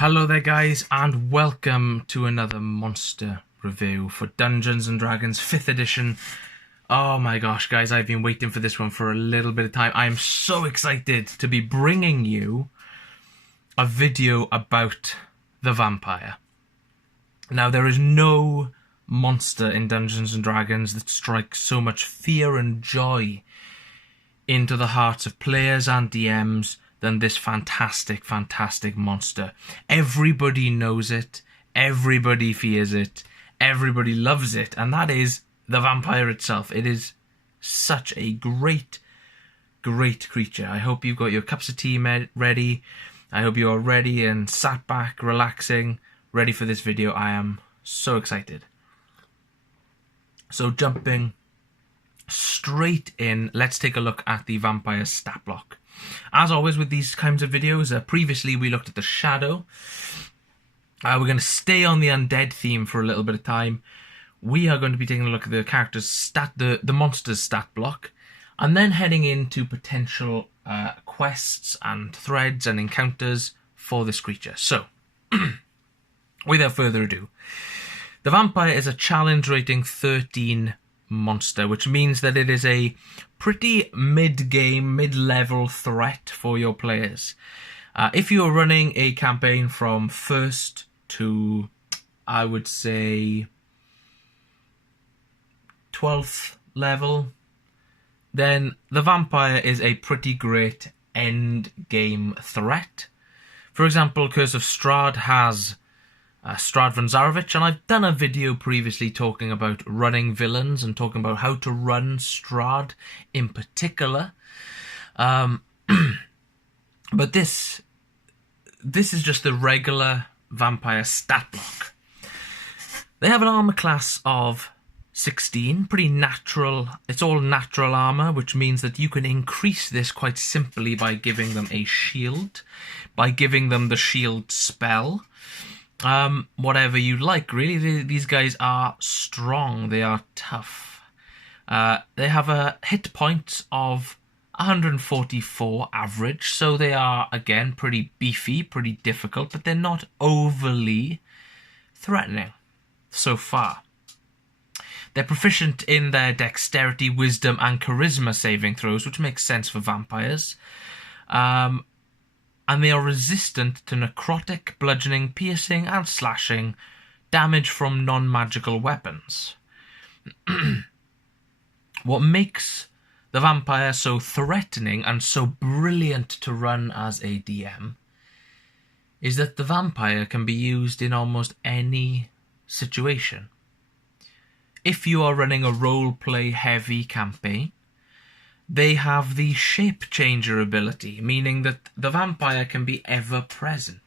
Hello there guys, and welcome to another monster review for Dungeons & Dragons 5th edition. Oh my gosh guys, I've been waiting for this one for a little bit of time. I am so excited to be bringing you a video about the vampire. Now, there is no monster in Dungeons & Dragons that strikes so much fear and joy into the hearts of players and DMs than this fantastic monster. Everybody knows it, everybody fears it, everybody loves it, and that is the vampire itself. It is such a great creature. I hope you've got your cups of tea ready. I hope you are ready and sat back, relaxing, ready for this video. I am so excited. So jumping straight in, let's take a look at the vampire stat block. As always with these kinds of videos, previously we looked at the shadow. We're going to stay on the undead theme for a little bit of time. We are going to be taking a look at the character's stat, the monster's stat block, and then heading into potential quests and threads and encounters for this creature. So, without further ado, the vampire is a challenge rating 13 monster, which means that it is a pretty mid-game, mid-level threat for your players. If you are running a campaign from 1st to, I would say, 12th level, then the vampire is a pretty great end-game threat. For example, Curse of Stroud has Strahd von Zarovich, and I've done a video previously talking about running villains and talking about how to run Strahd in particular. But this is just the regular vampire stat block. They have an armor class of 16, pretty natural. It's all natural armor, which means that you can increase this quite simply by giving them a shield, by giving them the shield spell. Whatever you like, really. These guys are strong. They are tough. They have a hit point of 144 average, so they are, again, pretty beefy, pretty difficult, but they're not overly threatening so far. They're proficient in their dexterity, wisdom, and charisma saving throws, which makes sense for vampires. And they are resistant to necrotic, bludgeoning, piercing, and slashing damage from non-magical weapons. What makes the vampire so threatening and so brilliant to run as a DM is that the vampire can be used in almost any situation. If you are running a role-play heavy campaign, they have the shape changer ability, meaning that the vampire can be ever present.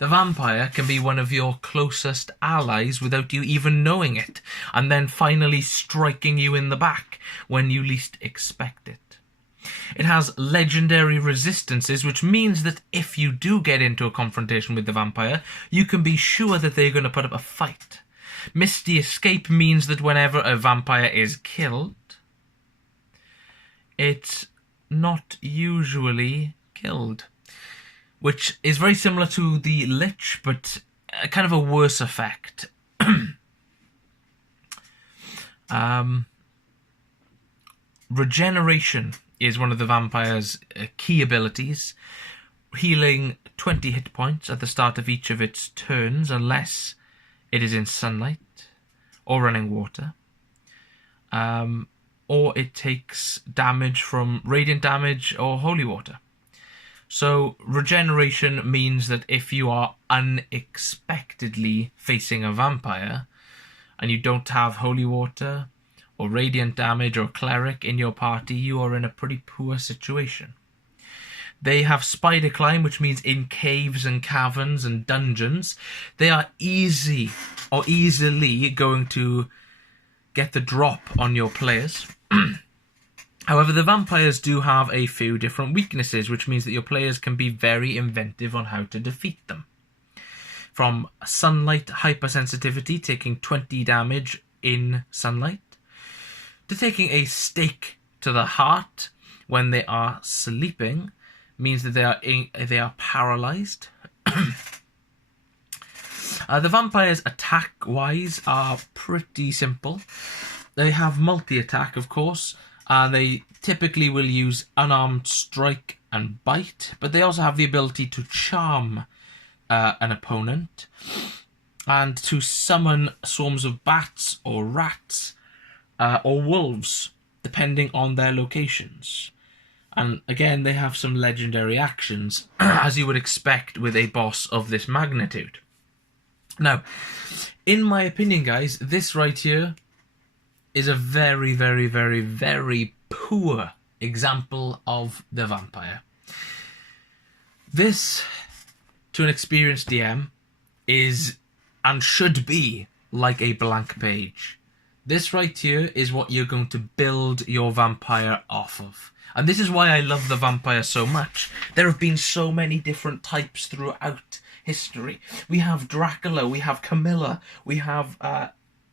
The vampire can be one of your closest allies without you even knowing it, and then finally striking you in the back when you least expect it. It has legendary resistances, which means that if you do get into a confrontation with the vampire, you can be sure that they're going to put up a fight. Misty Escape means that whenever a vampire is killed, it's not usually killed, which is very similar to the Lich, but kind of a worse effect. Regeneration is one of the vampire's key abilities, healing 20 hit points at the start of each of its turns, unless it is in sunlight or running water. Or it takes damage from radiant damage or holy water. So regeneration means that if you are unexpectedly facing a vampire and you don't have holy water or radiant damage or cleric in your party, you are in a pretty poor situation. They have spider climb, which means in caves and caverns and dungeons, they are easily going to get the drop on your players. However, the vampires do have a few different weaknesses, which means that your players can be very inventive on how to defeat them. From sunlight hypersensitivity, taking 20 damage in sunlight, to taking a stake to the heart when they are sleeping, means that they are paralyzed. The vampires, attack-wise, are pretty simple. They have multi-attack, of course. They typically will use unarmed strike and bite, but they also have the ability to charm an opponent and to summon swarms of bats or rats or wolves, depending on their locations. And again, they have some legendary actions, as you would expect with a boss of this magnitude. Now, in my opinion, guys, this right here is a very, very, very, very poor example of the vampire. This, to an experienced DM, is and should be like a blank page. This right here is what you're going to build your vampire off of. And this is why I love the vampire so much. There have been so many different types throughout history. We have Dracula, we have Camilla, we have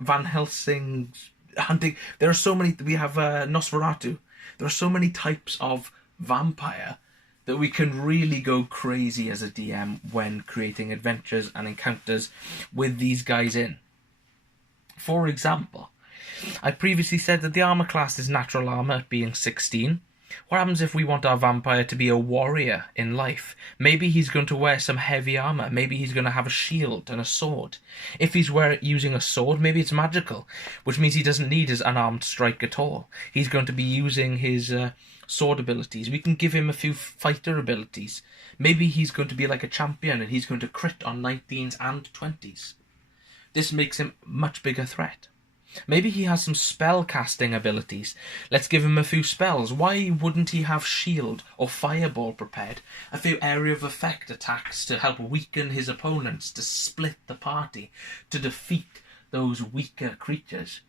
Van Helsing's hunting. There are so many. We have Nosferatu. There are so many types of vampire that we can really go crazy as a DM when creating adventures and encounters with these guys in. For example, I previously said that the armor class is natural armor, being 16. What happens if we want our vampire to be a warrior in life? Maybe he's going to wear some heavy armor. Maybe he's going to have a shield and a sword. If he's using a sword, maybe it's magical, which means he doesn't need his unarmed strike at all. He's going to be using his sword abilities. We can give him a few fighter abilities. Maybe he's going to be like a champion and he's going to crit on 19s and 20s. This makes him a much bigger threat. Maybe he has some spell casting abilities. Let's give him a few spells. Why wouldn't he have shield or fireball prepared? A few area of effect attacks to help weaken his opponents, to split the party, to defeat those weaker creatures.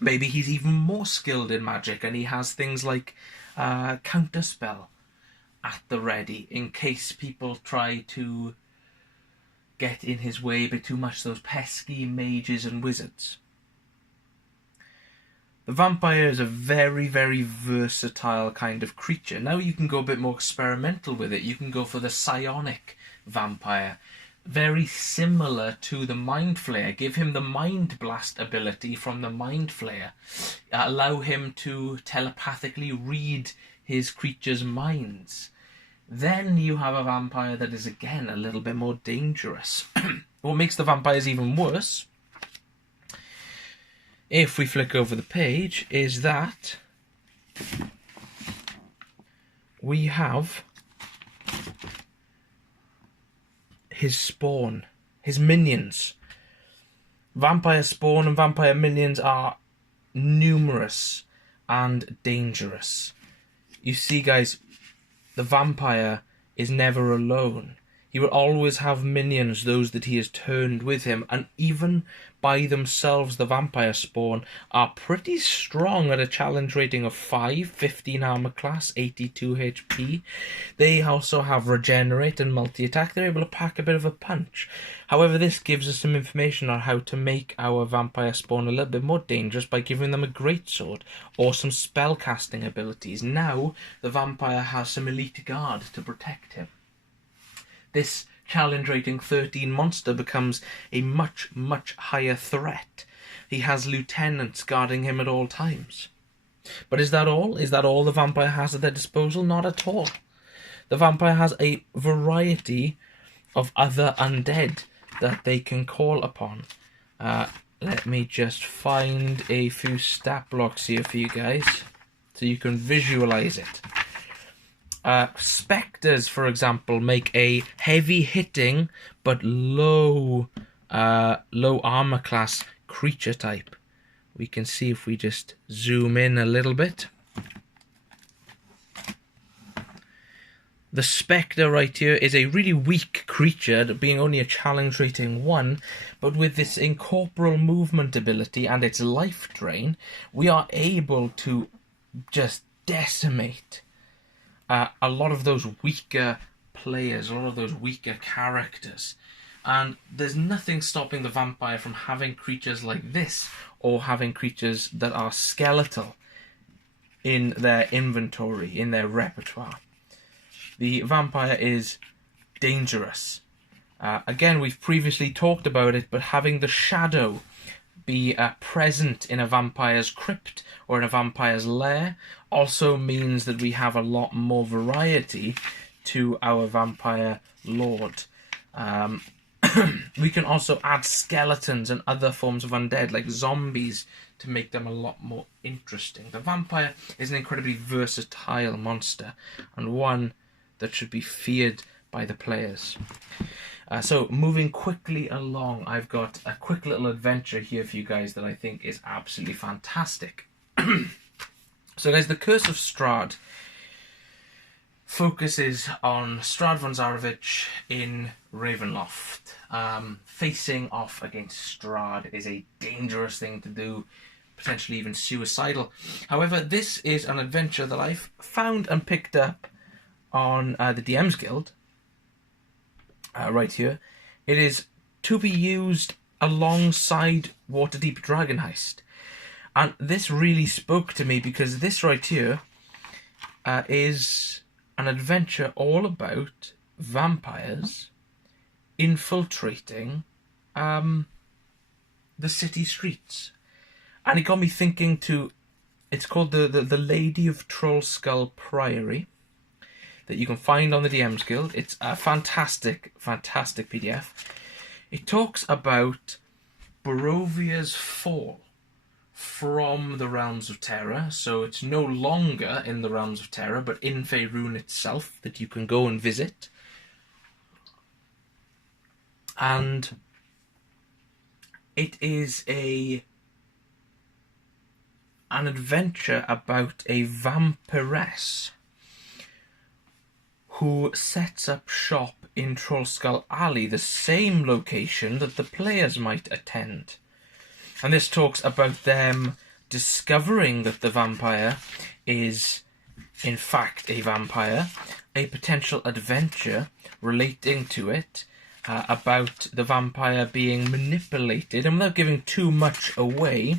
Maybe he's even more skilled in magic and he has things like counterspell at the ready in case people try to get in his way a bit too much, those pesky mages and wizards. The vampire is a very, very versatile kind of creature. Now you can go a bit more experimental with it. You can go for the psionic vampire. Very similar to the Mind Flayer. Give him the Mind Blast ability from the Mind Flayer. Allow him to telepathically read his creature's minds. Then you have a vampire that is, again, a little bit more dangerous. What makes the vampires even worse, if we flick over the page, is that we have his spawn, his minions. Vampire spawn and vampire minions are numerous and dangerous. You see, guys, the vampire is never alone. He will always have minions, those that he has turned with him, and even by themselves the vampire spawn are pretty strong at a challenge rating of 5, 15 armor class, 82 HP. They also have regenerate and multi-attack. They're able to pack a bit of a punch. However, this gives us some information on how to make our vampire spawn a little bit more dangerous by giving them a greatsword or some spell casting abilities. Now the vampire has some elite guard to protect him. This challenge rating 13 monster becomes a much, much higher threat. He has lieutenants guarding him at all times. But is that all? Is that all the vampire has at their disposal? Not at all. The vampire has a variety of other undead that they can call upon. Let me just find a few stat blocks here for you guys so you can visualize it. Spectres, for example, make a heavy hitting but low armor class creature type. We can see if we just zoom in a little bit. The Spectre right here is a really weak creature, being only a challenge rating 1, but with this incorporeal movement ability and its life drain, we are able to just decimate a lot of those weaker players, a lot of those weaker characters. And there's nothing stopping the vampire from having creatures like this, or having creatures that are skeletal in their inventory, in their repertoire. The vampire is dangerous. Again, we've previously talked about it, but having the shadow be present in a vampire's crypt or in a vampire's lair also means that we have a lot more variety to our vampire lord. We can also add skeletons and other forms of undead like zombies to make them a lot more interesting. The vampire is an incredibly versatile monster and one that should be feared by the players. So moving quickly along, I've got a quick little adventure here for you guys that I think is absolutely fantastic. So guys, the Curse of Stroud focuses on Strahd von Zarovich in Ravenloft. Facing off against Strahd is a dangerous thing to do, potentially even suicidal. However, this is an adventure that I've found and picked up on the DM's Guild. Right here. It is to be used alongside Waterdeep Dragon Heist. And this really spoke to me because this right here is an adventure all about vampires infiltrating the city streets. And it got me thinking it's called the Lady of Trollskull Priory, that you can find on the DM's Guild. It's a fantastic, fantastic PDF. It talks about Barovia's fall from the Realms of Terror. So it's no longer in the Realms of Terror, but in Faerun itself, that you can go and visit. And it is an adventure about a vampiress who sets up shop in Trollskull Alley, the same location that the players might attend. And this talks about them discovering that the vampire is in fact a vampire, a potential adventure relating to it, about the vampire being manipulated, and without giving too much away,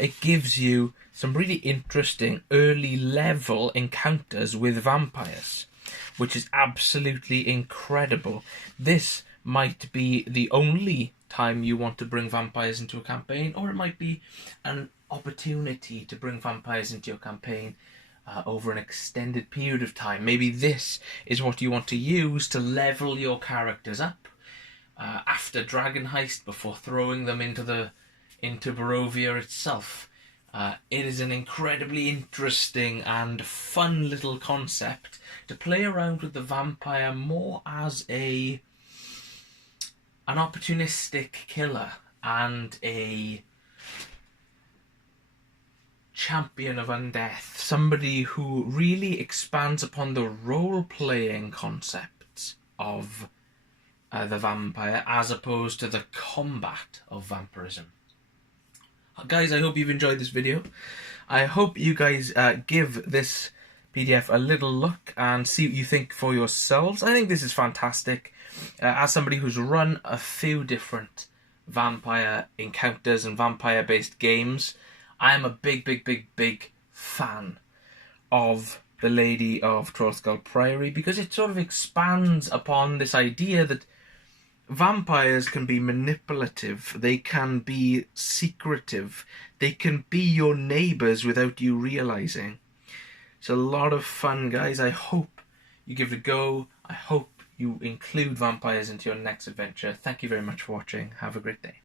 it gives you some really interesting early level encounters with vampires, which is absolutely incredible. This might be the only time you want to bring vampires into a campaign, or it might be an opportunity to bring vampires into your campaign over an extended period of time. Maybe this is what you want to use to level your characters up after Dragon Heist, before throwing them into Barovia itself. It is an incredibly interesting and fun little concept to play around with the vampire more as an opportunistic killer and a champion of undeath, somebody who really expands upon the role-playing concepts of the vampire as opposed to the combat of vampirism. Guys, I hope you've enjoyed this video. I hope you guys give this PDF a little look and see what you think for yourselves. I think this is fantastic. As somebody who's run a few different vampire encounters and vampire-based games, I am a big fan of the Lady of Trollskull Priory, because it sort of expands upon this idea that vampires can be manipulative, they can be secretive, they can be your neighbours without you realising. It's a lot of fun, guys. I hope you give it a go. I hope you include vampires into your next adventure. Thank you very much for watching. Have a great day.